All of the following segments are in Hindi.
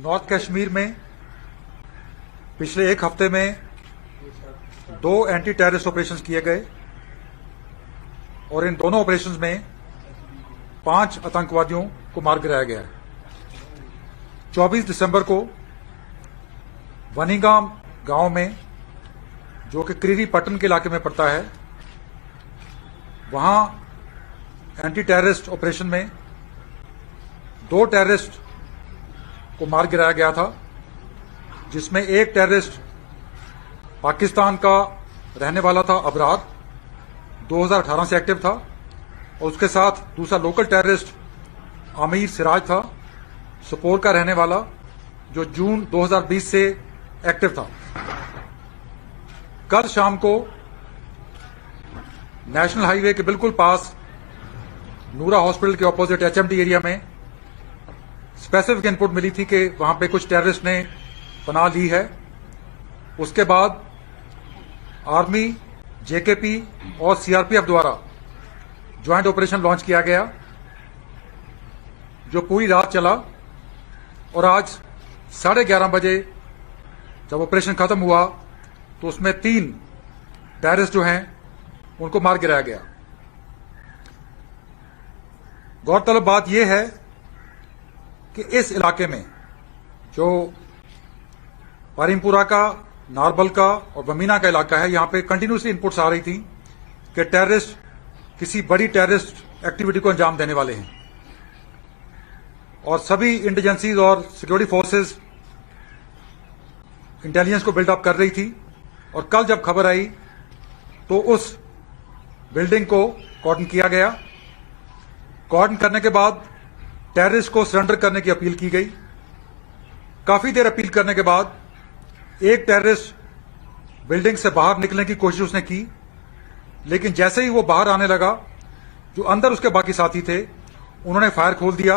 नॉर्थ कश्मीर में पिछले एक हफ्ते में 2 एंटी टेररिस्ट ऑपरेशंस किए गए और इन दोनों ऑपरेशंस में 5 आतंकवादियों को मार गिराया गया है। 24 दिसंबर को वनीगाम गांव में, जो कि क्रीरी पट्टन के इलाके में पड़ता है, वहां एंटी टेररिस्ट ऑपरेशन में 2 टेररिस्ट को मार गिराया गया था, जिसमें एक टेररिस्ट पाकिस्तान का रहने वाला था, अबरार, 2018 से एक्टिव था, और उसके साथ दूसरा लोकल टेररिस्ट आमिर सिराज था, सुपोर का रहने वाला, जो जून 2020 से एक्टिव था। कल शाम को नेशनल हाईवे के बिल्कुल पास नूरा हॉस्पिटल के ऑपोजिट एचएमडी एरिया में स्पेसिफिक इनपुट मिली थी कि वहां पे कुछ टेररिस्ट ने पनाह ली है। उसके बाद आर्मी, जेकेपी और सीआरपीएफ द्वारा ज्वाइंट ऑपरेशन लॉन्च किया गया, जो पूरी रात चला, और आज 11:30 बजे जब ऑपरेशन खत्म हुआ तो उसमें 3 टेररिस्ट जो हैं उनको मार गिराया गया। गौरतलब बात यह है कि इस इलाके में, जो पारिमपुरा का, नारबल का और बमीना का इलाका है, यहां पे कंटिन्यूसली इनपुट्स आ रही थी कि टेररिस्ट किसी बड़ी टेररिस्ट एक्टिविटी को अंजाम देने वाले हैं, और सभी इंटेलिजेंसीज और सिक्योरिटी फोर्सेस इंटेलिजेंस को बिल्डअप कर रही थी। और कल जब खबर आई तो उस बिल्डिंग को कॉर्डन किया गया। कॉर्डन करने के बाद टेररिस्ट को सरेंडर करने की अपील की गई। काफी देर अपील करने के बाद एक टेररिस्ट बिल्डिंग से बाहर निकलने की कोशिश उसने की, लेकिन जैसे ही वो बाहर आने लगा, जो अंदर उसके बाकी साथी थे उन्होंने फायर खोल दिया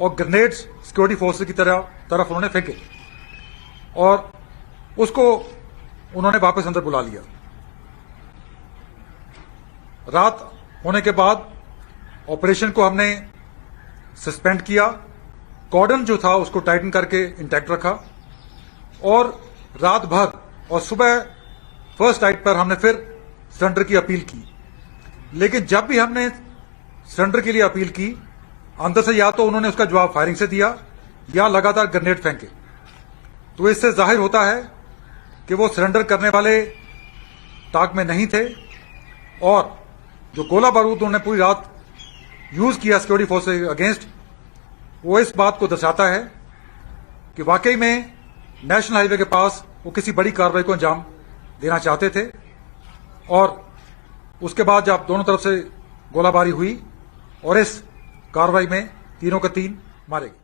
और ग्रेनेड्स सिक्योरिटी फोर्सेस की तरफ उन्होंने फेंके और उसको उन्होंने वापस अंदर बुला लिया। रात होने के बाद ऑपरेशन को हमने सस्पेंड किया, कॉर्डन जो था उसको टाइटन करके इंटैक्ट रखा, और रात भर और सुबह फर्स्ट नाइट पर हमने फिर सरेंडर की अपील की। लेकिन जब भी हमने सरेंडर के लिए अपील की, अंदर से या तो उन्होंने उसका जवाब फायरिंग से दिया या लगातार ग्रेनेड फेंके। तो इससे जाहिर होता है कि वो सरेंडर करने वाले ताक में नहीं थे, और जो गोला बारूद उन्होंने पूरी रात यूज किया सिक्योरिटी फोर्स के अगेंस्ट, वो इस बात को दर्शाता है कि वाकई में नेशनल हाईवे के पास वो किसी बड़ी कार्रवाई को अंजाम देना चाहते थे। और उसके बाद जब दोनों तरफ से गोलाबारी हुई और इस कार्रवाई में तीनों के 3 मारे गए।